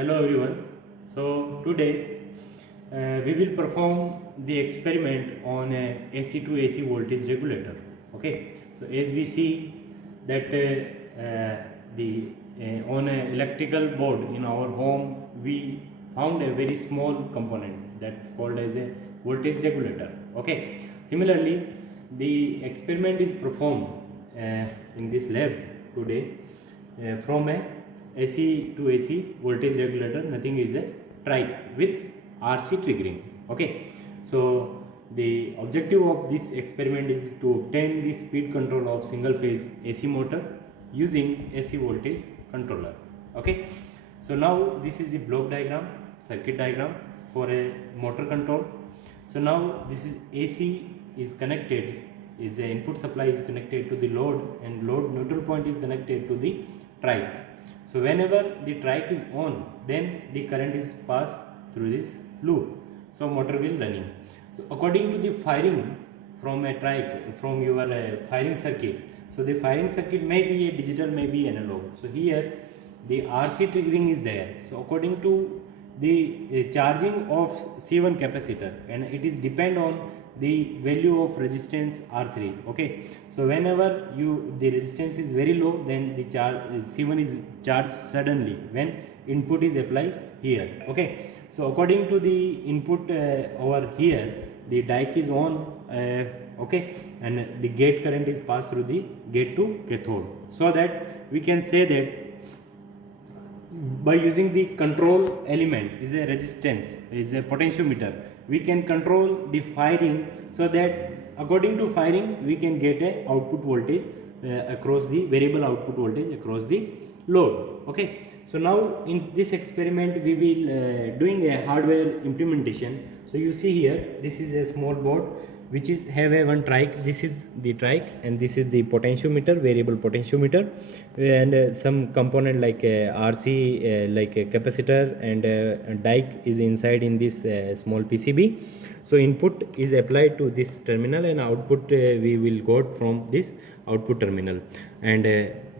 Hello everyone. So today we will perform the experiment on a AC to AC voltage regulator. Okay. So as we see that the on an electrical board in our home we found a very small component that's called as a voltage regulator. Okay. Similarly, the experiment is performed in this lab today from a AC to AC voltage regulator. Nothing is a trike with RC triggering. Okay, so the objective of this experiment is to obtain the speed control of single phase AC motor using AC voltage controller. Okay, so now this is the block diagram, circuit diagram for a motor control. So now this is AC is connected, is a input supply is connected to the load, and load neutral point is connected to the trike. So whenever the trike is on, then the current is passed through this loop. So motor will running. So according to the firing from a trike, from your firing circuit, so the firing circuit may be a digital, may be analog. So here the RC triggering is there. So according to the charging of C1 capacitor, and it is depend on the value of resistance R3. Okay, so whenever the resistance is very low, then the charge C1 is charged suddenly when input is applied here. Okay, so according to the input over here, the dike is on. Okay, and the gate current is passed through the gate to cathode, so that we can say that by using the control element is a resistance, is a potentiometer, we can control the firing, so that according to firing we can get a output voltage across the variable output voltage across the load. Okay, so now in this experiment we will doing a hardware implementation. So you see here, this is a small board which is have a one trike. This is the trike and this is the potentiometer, variable potentiometer, and some component like RC, like a capacitor, and a dike is inside in this small PCB. So input is applied to this terminal, and output we will got from this output terminal. And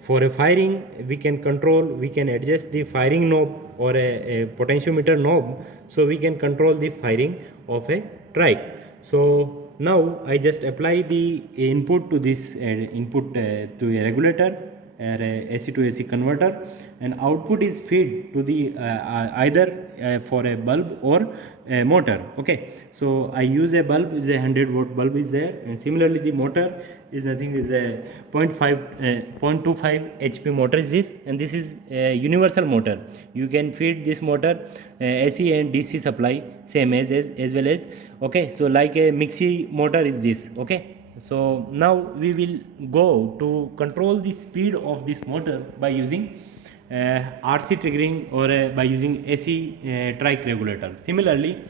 for a firing, we can control, we can adjust the firing knob or a potentiometer knob, so we can control the firing of a trike. So now I just apply the input to this input to a regulator, AC to AC converter, and output is fed to the either for a bulb or a motor. Okay, so I use a bulb, is a 100-watt bulb is there, and similarly the motor is nothing, is a 0.25 HP motor is this, and this is a universal motor. You can feed this motor AC and DC supply same as well as. Okay, so like a mixie motor is this. Okay, so now we will go to control the speed of this motor by using RC triggering, or by using AC trike regulator. Similarly,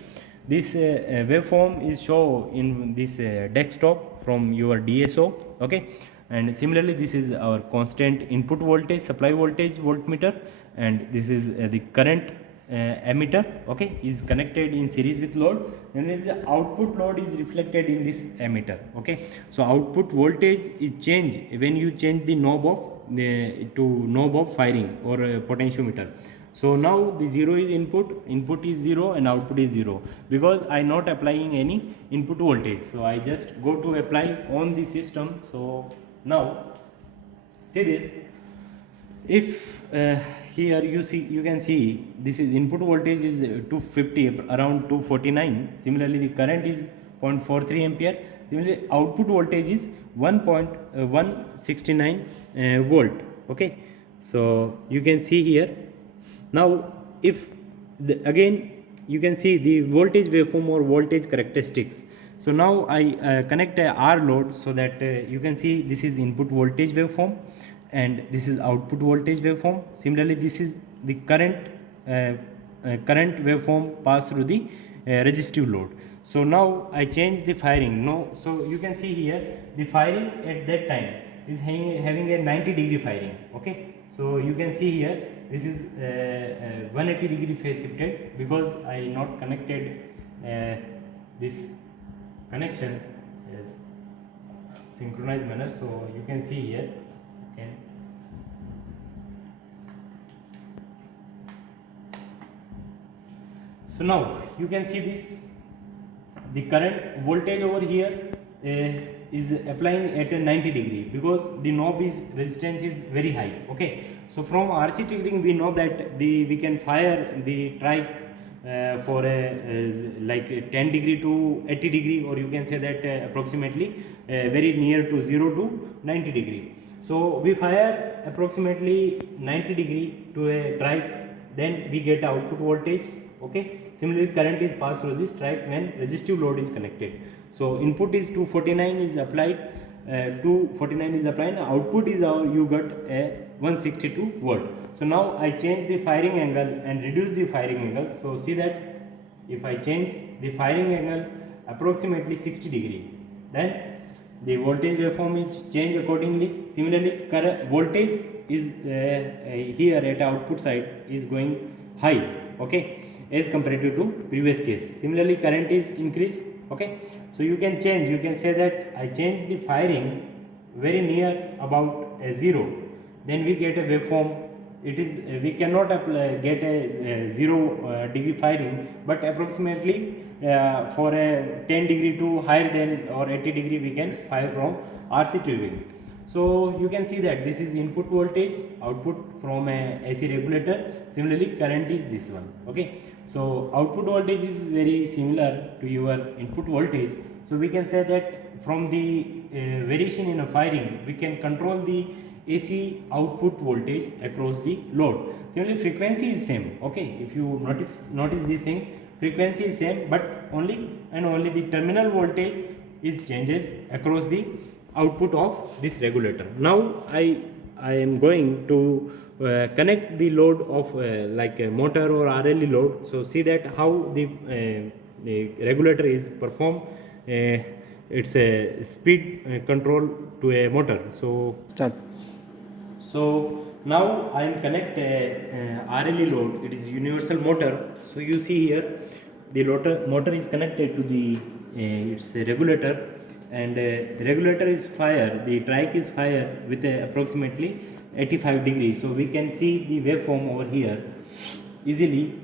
this waveform is shown in this desktop from your DSO. Okay, and similarly this is our constant input voltage, supply voltage voltmeter, and this is the current emitter. Okay, is connected in series with load, and the output load is reflected in this emitter. Okay, so output voltage is changed when you change the knob of knob of firing or potentiometer. So now the 0 is input is 0 and output is 0, because I not applying any input voltage. So I just go to apply on the system. So now see this, if here you can see this is input voltage is 250, around 249. Similarly the current is 0.43 ampere. Similarly output voltage is 1.169 volt. Okay, so you can see here. Now if again you can see the voltage waveform or voltage characteristics. So now I connect a R load, so that you can see this is input voltage waveform and this is output voltage waveform. Similarly this is the current waveform passed through the resistive load. So now I change the firing. No, so you can see here the firing at that time is having a 90-degree firing. Okay, so you can see here this is 180-degree phase shifted, because I not connected this connection as synchronized manner. So you can see here. Okay, So now you can see this, the current voltage over here is applying at a 90 degree because the knob is resistance is very high. Okay, so from RC triggering we know that we can fire the trike for like 10 degree to 80 degree, or you can say that approximately very near to 0 to 90 degree. So we fire approximately 90 degree to a trike, then we get output voltage. Okay, similarly current is passed through this trike when resistive load is connected. So input is 249 is applied, 249 is applied, output is you got a 162 volt. So now I change the firing angle and reduce the firing angle. So see that if I change the firing angle approximately 60 degree, then the voltage waveform is changed accordingly. Similarly current voltage is here at output side is going high, okay, as compared to previous case. Similarly current is increased. Okay, so you can change, you can say that I change the firing very near about a 0, then we get a waveform. It is we cannot apply, get a 0 degree firing, but approximately for a 10 degree to higher than or 80 degree we can fire from RC triggering. So you can see that this is input voltage, output from a AC regulator. Similarly current is this one. Okay, so output voltage is very similar to your input voltage. So we can say that from the variation in a firing we can control the AC output voltage across the load. Similarly frequency is same. Okay, if you notice this thing, frequency is same, but only and only the terminal voltage is changes across the output of this regulator. Now I am going to connect the load of like a motor or RLE load. So see that how the regulator is perform it's a speed control to a motor. So Start. So now I am connect a RLE load. It is universal motor. So you see here the motor is connected to the it's a regulator, and regulator is fire, the trike is fire with approximately 85 degrees. So we can see the waveform over here easily.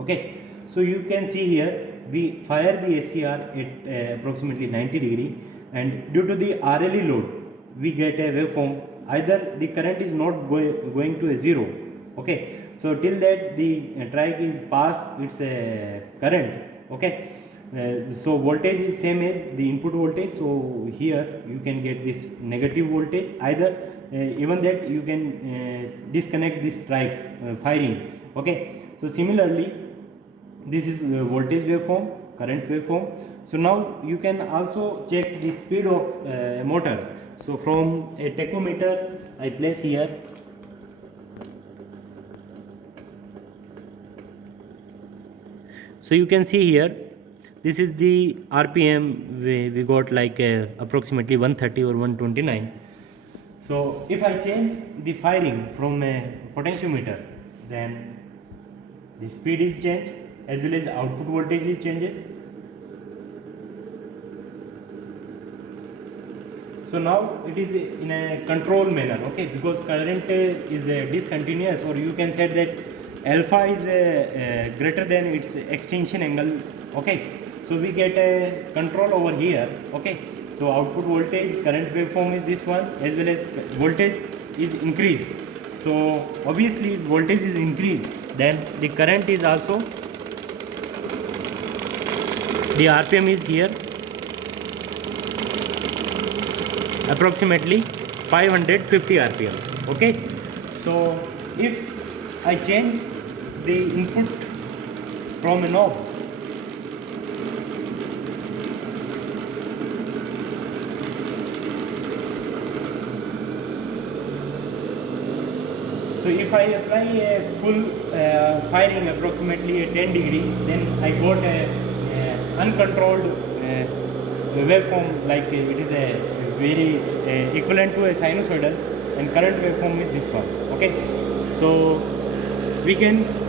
Okay, so you can see here we fire the SCR at approximately 90 degree, and due to the RLE load we get a waveform. Either the current is not going to a 0. Okay, so till that the trike is pass its current. Okay, so voltage is same as the input voltage. So here you can get this negative voltage. Either even that you can disconnect this trike firing. Okay, so similarly this is voltage waveform, current waveform. So now you can also check the speed of motor. So from a tachometer I place here. So you can see here this is the RPM we got like approximately 130 or 129. So if I change the firing from a potentiometer, then the speed is changed as well as output voltage is changes. So now it is in a control manner. Okay, because current is discontinuous, or you can say that alpha is greater than its extinction angle. Okay, so we get a control over here. Okay, so output voltage, current waveform is this one, as well as voltage is increased. So obviously voltage is increased, then the current is also, the RPM is here approximately 550 RPM. Okay, so if I change the input from a knob, so if I apply a full firing approximately a 10 degree, then I got a uncontrolled waveform, like it is a very equivalent to a sinusoidal, and current waveform is this one. Okay, so we can